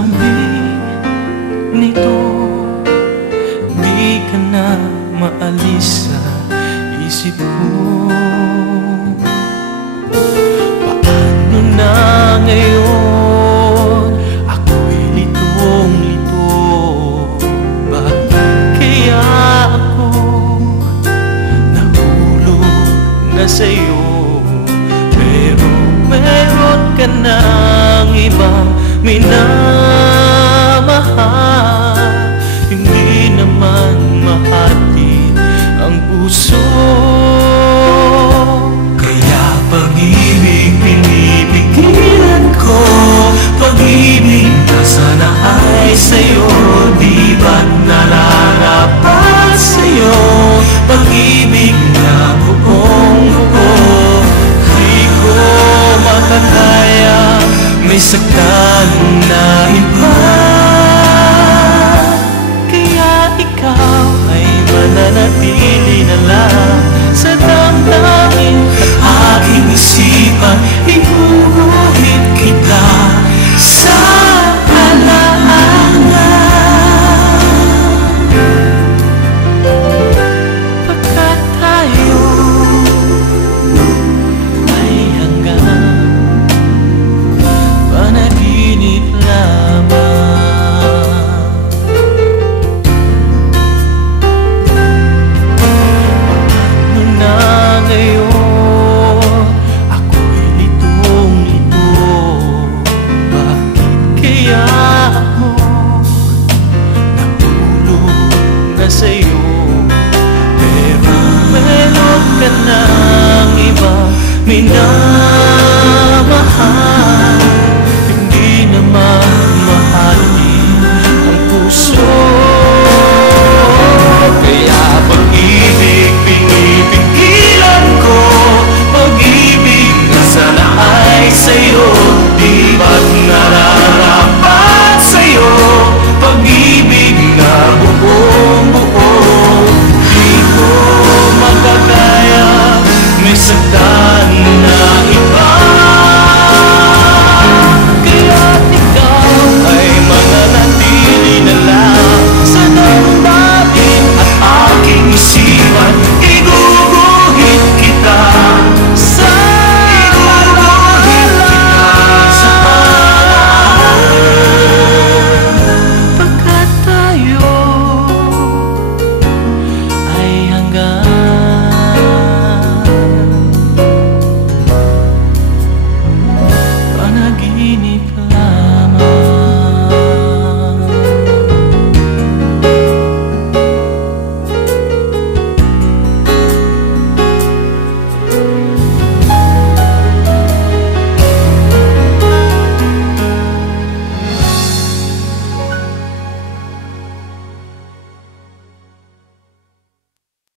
lamig nito, di ka na maalis sa isip ko. Paano na ngayon? Ako'y litong-lito. Bakit kaya ako nahulog na sa'yo? Pero meron ka ng ibang minamahal, hindi naman mahati ang puso. Kaya pag-ibig pinipigilan ko, pag-ibig na sana ay sa'yo, di ba't nararapat sa'yo? Pag-ibig na buong-buo, di ko makakaya may saktan na iba. Kaya ikaw ay mananatili na lang sa damdamin at aking isipan. Iuulit kita sa alaala, pagkat tayo ay hanggang panaginip lamang. Paano na ngayon? Ako'y litong-lito. Bakit kaya ako nahulog na sa'yo? Pero meron ka ng ibang minamahal,